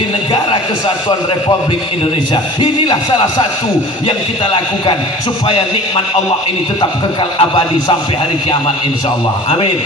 di negara kesatuan Republik Indonesia. Inilah salah satu yang kita lakukan supaya nikmat Allah ini tetap kekal abadi sampai hari kiamat insyaallah. Amin.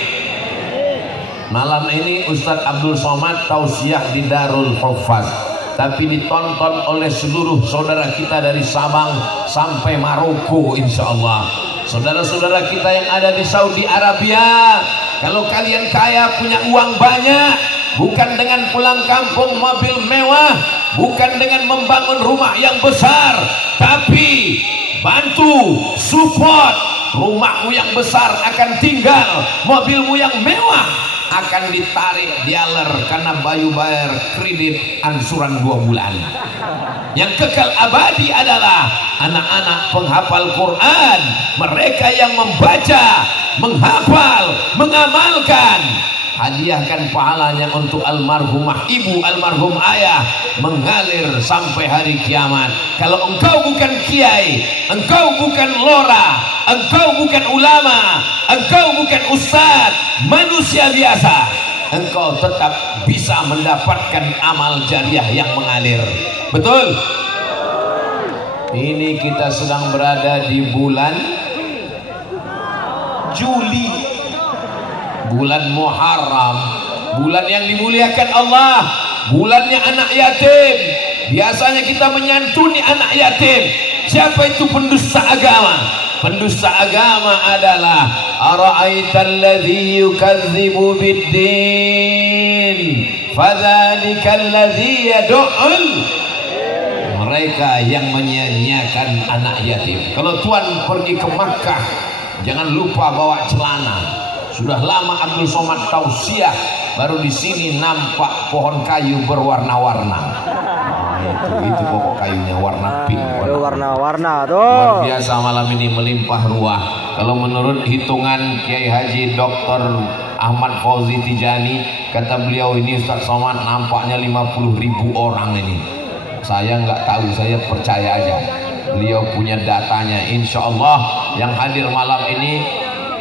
Malam ini Ustadz Abdul Somad tausiah di Darul Hufaz, tapi ditonton oleh seluruh saudara kita dari Sabang sampai Maroko insyaallah. Saudara-saudara kita yang ada di Saudi Arabia, kalau kalian kaya punya uang banyak, bukan dengan pulang kampung mobil mewah, bukan dengan membangun rumah yang besar, tapi bantu, support, rumahmu yang besar akan tinggal, mobilmu yang mewah akan ditarik dialer karena Bayu bayar kredit ansuran 2 bulan. Yang kekal abadi adalah anak-anak penghafal Quran, mereka yang membaca, menghafal, mengamalkan. Hadiahkan pahalanya untuk almarhumah ibu, almarhum ayah, mengalir sampai hari kiamat. Kalau engkau bukan kiai, engkau bukan lora, engkau bukan ulama, engkau bukan ustadz, manusia biasa, engkau tetap bisa mendapatkan amal jariah yang mengalir. Betul? Ini kita sedang berada di bulan Juli, bulan Muharram, bulan yang dimuliakan Allah, bulannya anak yatim. Biasanya kita menyantuni anak yatim. Siapa itu pendusta agama? Pendusta agama adalah ara'aital ladzi yukadzibu biddin fadzalika alladzi yad'ul, mereka yang menyia-nyiakan anak yatim. Kalau tuan pergi ke Makkah, jangan lupa bawa celana. Sudah lama Abdul Somad tausiah, baru di sini nampak pohon kayu berwarna-warna. Itu pokok kayunya warna pink. Warna-warna tuh. Luar biasa malam ini melimpah ruah. Kalau menurut hitungan Kiai Haji Dr. Ahmad Fauzi Tijani, kata beliau ini Ustaz Somad nampaknya 50.000 orang ini. Saya nggak tahu, saya percaya aja. Beliau punya datanya. Insya Allah yang hadir malam ini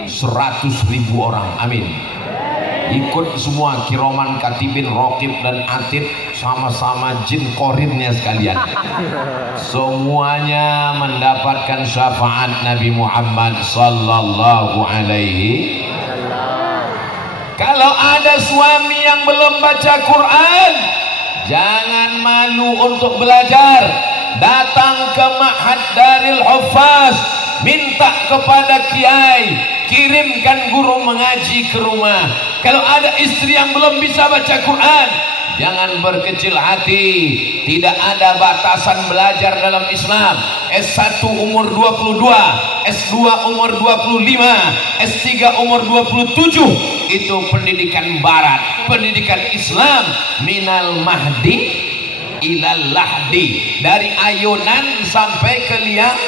100.000 orang. Amin. Ikut semua kiroman, katibin, rokib dan atib, sama-sama jin korinnya sekalian. Semuanya mendapatkan syafaat Nabi Muhammad sallallahu alaihi. Kalau ada suami yang belum baca Quran, jangan malu untuk belajar. Datang ke Ma'had Darul Hufaz, minta kepada kiai, kirimkan guru mengaji ke rumah. Kalau ada istri yang belum bisa baca Quran, jangan berkecil hati. Tidak ada batasan belajar dalam Islam. S1 umur 22, S2 umur 25, S3 umur 27. Itu pendidikan barat. Pendidikan Islam minal mahdi ilal lahdi, dari ayunan sampai ke liang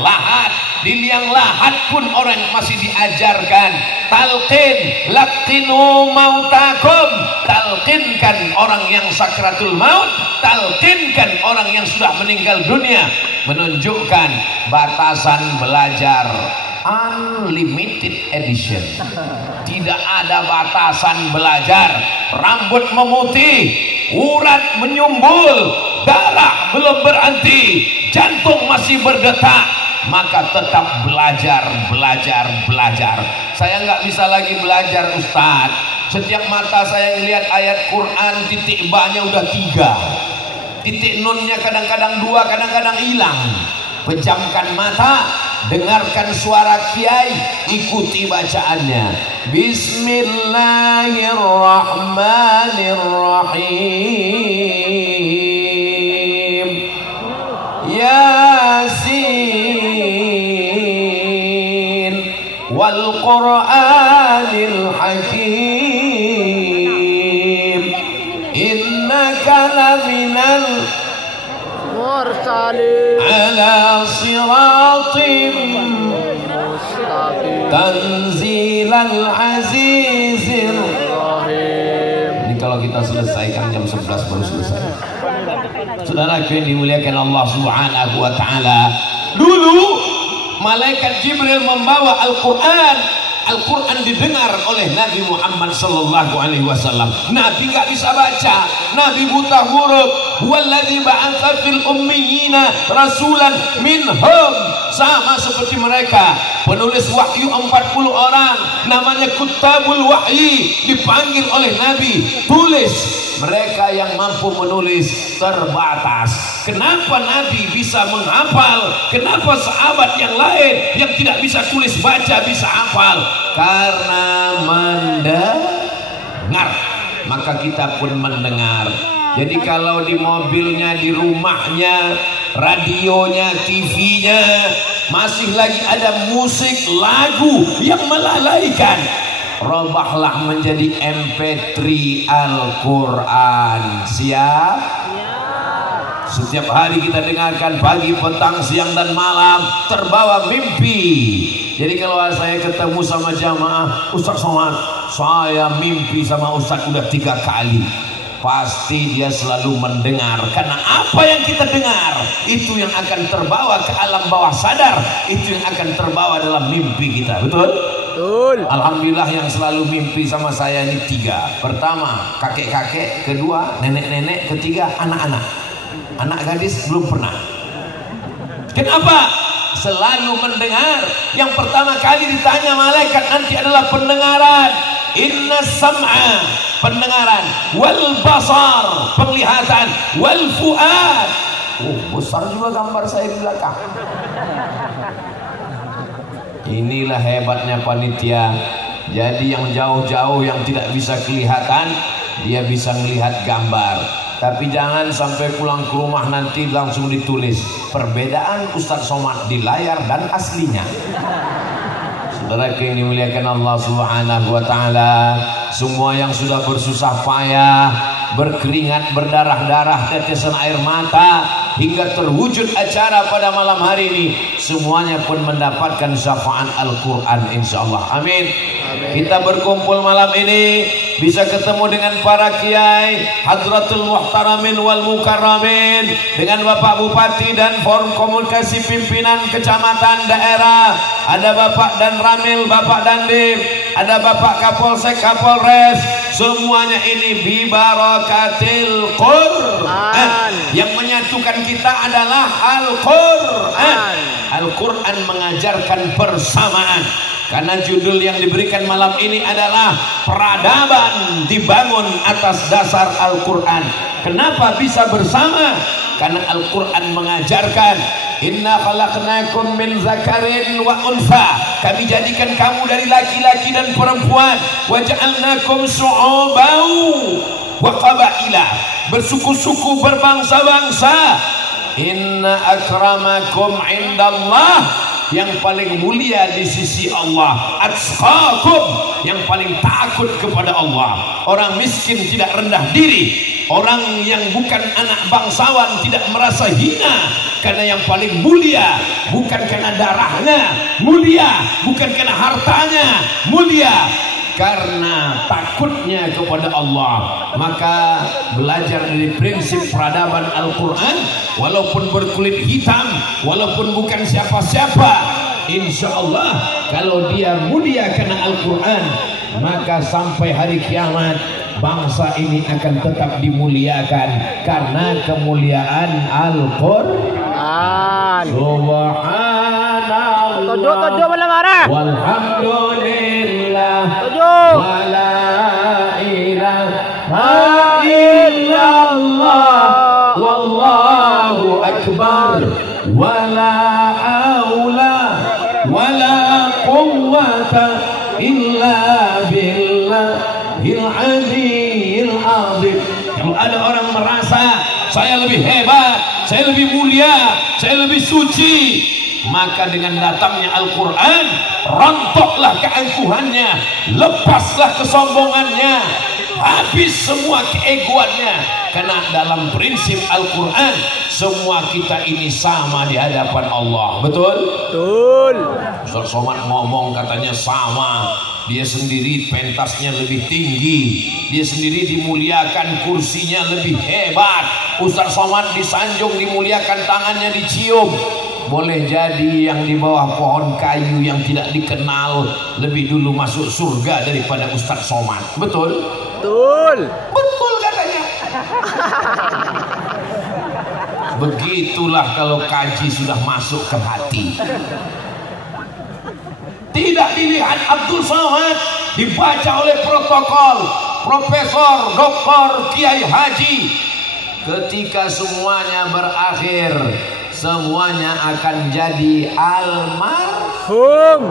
lahat. Di liang lahat pun orang masih diajarkan talqin, laqinu mautakum, talqinkan orang yang sakratul maut, talqinkan orang yang sudah meninggal dunia. Menunjukkan batasan belajar unlimited edition. Tidak ada batasan belajar. Rambut memutih, urat menyumbul, darah belum berhenti, jantung masih berdetak, maka tetap belajar, belajar, belajar. Saya nggak bisa lagi belajar Ustadz. Setiap mata saya melihat ayat Quran, titik ba-nya udah 3, titik nunnya kadang-kadang 2, kadang-kadang hilang. Pejamkan mata, dengarkan suara kiai, ikuti bacaannya. Bismillahirrahmanirrahim. Yasin wal Qur'anil Hakim. Innaka laminal mursalin ala siratim tanzilal azizir rahim. Ini kalau kita selesaikan jam 11 baru selesai. Saudara yang dimuliakan Allah Subhanahu wa taala, dulu malaikat Jibril membawa Al-Qur'an Al-Quran didengar oleh Nabi Muhammad sallallahu alaihi wasallam. Nabi nggak bisa baca, Nabi buta huruf. Huwallazi ba'atsa fil ummiyina rasulan minhum, sama seperti mereka. Penulis wahyu 40 orang, namanya Kutabul Wahyi, dipanggil oleh Nabi, tulis. Mereka yang mampu menulis terbatas. Kenapa Nabi bisa menghafal? Kenapa sahabat yang lain yang tidak bisa tulis baca bisa hafal? Karena mendengar. Maka kita pun mendengar. Jadi kalau di mobilnya, di rumahnya, radionya, TV-nya masih lagi ada musik lagu yang melalaikan, robahlah menjadi MP3 Al-Quran. Siap? Setiap hari kita dengarkan, pagi, petang, siang dan malam, terbawa mimpi. Jadi kalau saya ketemu sama jamaah, Ustaz Somad, saya mimpi sama Ustaz udah 3 kali. Pasti dia selalu mendengar, karena apa yang kita dengar itu yang akan terbawa ke alam bawah sadar, itu yang akan terbawa dalam mimpi kita. Betul? Betul. Alhamdulillah yang selalu mimpi sama saya ini 3. Pertama kakek-kakek, kedua nenek-nenek, ketiga anak-anak. Anak gadis belum pernah. Kenapa? Selalu mendengar. Yang pertama kali ditanya malaikat nanti adalah pendengaran. Inna sam'a, pendengaran, wal basar, penglihatan, wal fuad. Oh, besar juga gambar saya di belakang. Inilah hebatnya panitia. Jadi yang jauh-jauh yang tidak bisa kelihatan, dia bisa melihat gambar. Tapi jangan sampai pulang ke rumah nanti langsung ditulis perbedaan Ustaz Somad di layar dan aslinya. Saudara yang dimuliakan Allah Subhanahu wa taala, semua yang sudah bersusah payah, berkeringat, berdarah-darah, tetesan air mata hingga terwujud acara pada malam hari ini, semuanya pun mendapatkan syafaat Al-Quran insyaallah. Amin. Kita berkumpul malam ini bisa ketemu dengan para kiai, hadratul muhtaramin wal mukarramin, dengan Bapak Bupati dan forum komunikasi pimpinan kecamatan daerah, ada Bapak dan Ramil, Bapak Dandim, ada Bapak Kapolsek, Kapolres, semuanya ini bibarakatil Quran. Yang menyatukan kita adalah Al-Quran. Al-Quran mengajarkan persamaan. Karena judul yang diberikan malam ini adalah peradaban dibangun atas dasar Al-Quran. Kenapa bisa bersama? Karena Al-Quran mengajarkan, inna khalaqnakum min zakarin wa unsa, kami jadikan kamu dari laki-laki dan perempuan, wa ja'alnakum syu'uban wa qabaila, bersuku-suku, berbangsa-bangsa. Inna akramakum indallah, yang paling mulia di sisi Allah, atqakum, yang paling takut kepada Allah. Orang miskin tidak rendah diri, orang yang bukan anak bangsawan tidak merasa hina, karena yang paling mulia bukan karena darahnya, mulia bukan karena hartanya, mulia karena takutnya kepada Allah. Maka belajar dari prinsip peradaban Al-Quran, walaupun berkulit hitam, walaupun bukan siapa-siapa, insya Allah kalau dia mulia karena Al-Quran, maka sampai hari kiamat bangsa ini akan tetap dimuliakan karena kemuliaan Al-Quran. Subhanallah, Tujuh malam marah. walhamdulillah, Tujuh. wala ilaha illallah, wallahu akbar, wala haula wala quwwata illa billahil aliyyil azim. Kalau ada orang merasa saya lebih hebat, saya lebih mulia, saya lebih suci, maka dengan datangnya Al-Quran, rontoklah keangkuhannya, lepaslah kesombongannya, habis semua keegoannya. Karena dalam prinsip Al-Quran, semua kita ini sama di hadapan Allah. Betul? Betul. Ustaz Somad ngomong katanya sama, dia sendiri pentasnya lebih tinggi, dia sendiri dimuliakan, kursinya lebih hebat. Ustaz Somad disanjung, dimuliakan, tangannya dicium. boleh jadi yang di bawah pohon kayu yang tidak dikenal lebih dulu masuk surga daripada Ustadz Somad. Betul? Betul. Betul katanya. Begitulah kalau kaji sudah masuk ke hati. Tidak dilihat Abdul Somad, dibaca oleh protokol Profesor Doktor Kiai Haji. Ketika semuanya berakhir, semuanya akan jadi almarhum.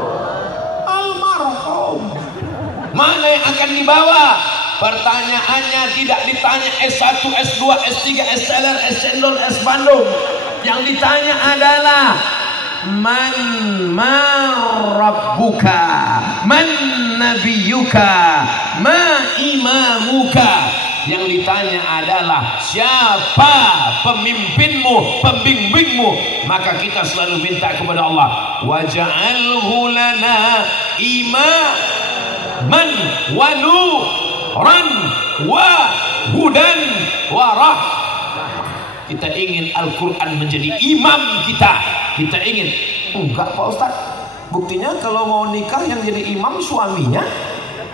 Mana yang akan dibawa? Pertanyaannya tidak ditanya S1, S2, S3, S-Teller, S-Cendol, S-Bandung. Yang ditanya adalah man rabbuka, man nabiyuka, ma imamuka. Yang ditanya adalah siapa pemimpinmu, pembimbingmu. Maka kita selalu minta kepada Allah, waj'alhu lana imaman wa nuran wa hudan wa rahmah. Kita ingin Al-Quran menjadi imam kita. Kita ingin. Enggak Pak Ustaz, buktinya kalau mau nikah yang jadi imam suaminya.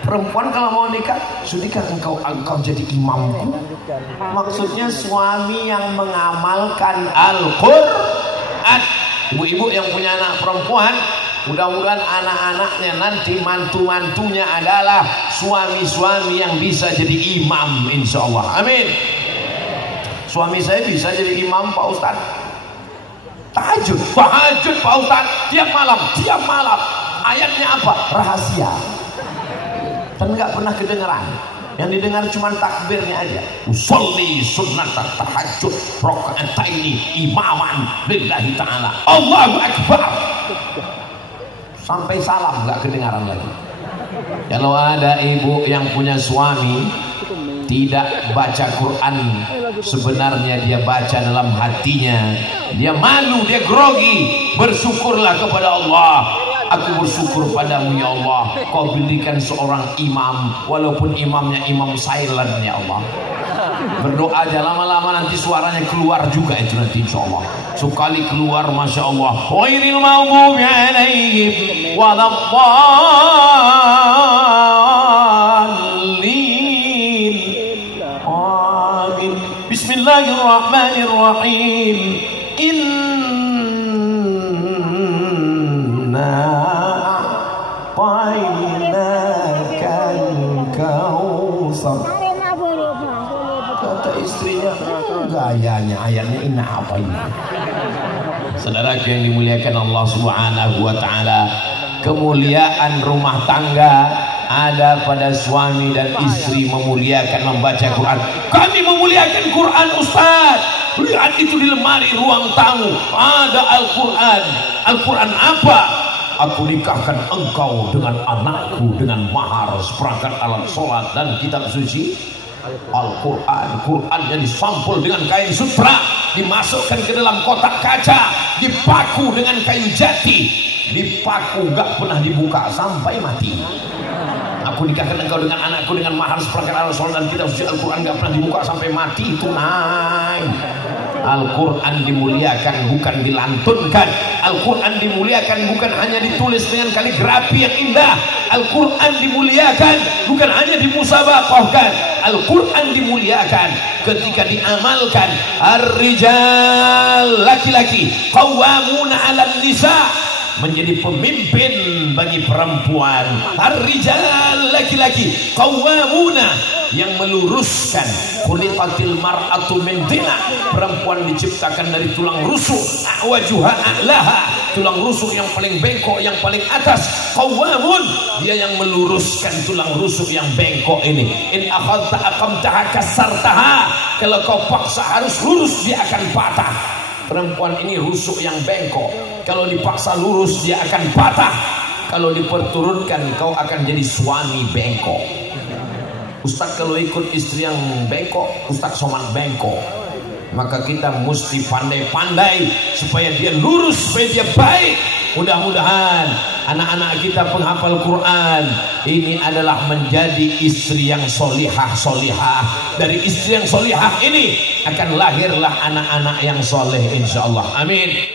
Perempuan kalau mau nikah, sudahkah engkau jadi imamku? Maksudnya suami yang mengamalkan Al-Quran. Ibu-ibu yang punya anak perempuan, mudah-mudahan anak-anaknya nanti mantu-mantunya adalah suami-suami yang bisa jadi imam, insya Allah. Amin. Suami saya bisa jadi imam Pak Ustaz. Tahajud Pak Ustaz, tiap malam. Ayatnya apa? Rahasia. Dan nggak pernah kedengeran. Yang didengar cuma takbirnya aja. Usolli sunnatan tahajud rakaataini imaman lillahi ta'ala. Allahu Akbar. Sampai salam nggak kedengaran lagi. Kalau ada ibu yang punya suami tidak baca Quran, sebenarnya dia baca dalam hatinya. Dia malu, dia grogi. Bersyukurlah kepada Allah. Aku bersyukur padamu ya Allah, kau berikan seorang imam, walaupun imamnya imam silent ya Allah. Berdoa aja, lama-lama nanti suaranya keluar juga itu nanti insya Allah. Sekali keluar masya Allah. Ghairil maghdubi alaihim waladdallin. Amin. Bismillahirrahmanirrahim. Kata istrinya, gayanya ayatnya ini apa ini? Saudara yang dimuliakan Allah Subhanahu wa taala, kemuliaan rumah tangga ada pada suami dan istri memuliakan membaca Quran. Kami memuliakan Quran Ustaz. Lihat itu di lemari ruang tamu ada Al-Quran. Al-Quran apa? Aku nikahkan engkau dengan anakku dengan mahar seperangkat alat sholat dan kitab suci Al-Quran. Quran yang disampul dengan kain sutra, dimasukkan ke dalam kotak kaca, dipaku dengan kain jati, dipaku gak pernah dibuka sampai mati. Aku nikahkan engkau dengan anakku dengan mahar seperangkat alat sholat dan kitab suci Al-Quran gak pernah dibuka sampai mati. Itu naik. Al-Quran dimuliakan bukan dilantunkan. Al-Quran dimuliakan bukan hanya ditulis dengan kaligrafi yang indah. Al-Quran dimuliakan bukan hanya dimusabaqahkan. Al-Quran dimuliakan ketika diamalkan. Ar-rijal, laki-laki, qawwamuna 'alan nisa, menjadi pemimpin bagi perempuan. Ar-rijal, laki-laki, qawwamuna, yang meluruskan. Khuliqatil mar'atu min dina, perempuan diciptakan dari tulang rusuk. Awajuha a'laha, tulang rusuk yang paling bengkok, yang paling atas. Qawwamun, dia yang meluruskan tulang rusuk yang bengkok ini. In akhadta aqamtaha kasartaha, kalau kau paksa harus lurus dia akan patah. Perempuan ini rusuk yang bengkok, kalau dipaksa lurus dia akan patah. Kalau diperturunkan kau akan jadi suami bengkok. Ustaz kalau ikut istri yang bengkok, Ustaz Somad bengkok. Maka kita mesti pandai-pandai supaya dia lurus, supaya dia baik. Mudah-mudahan anak-anak kita penghafal Quran ini adalah menjadi istri yang solihah. Dari istri yang solihah ini akan lahirlah anak-anak yang soleh insya Allah. Amin.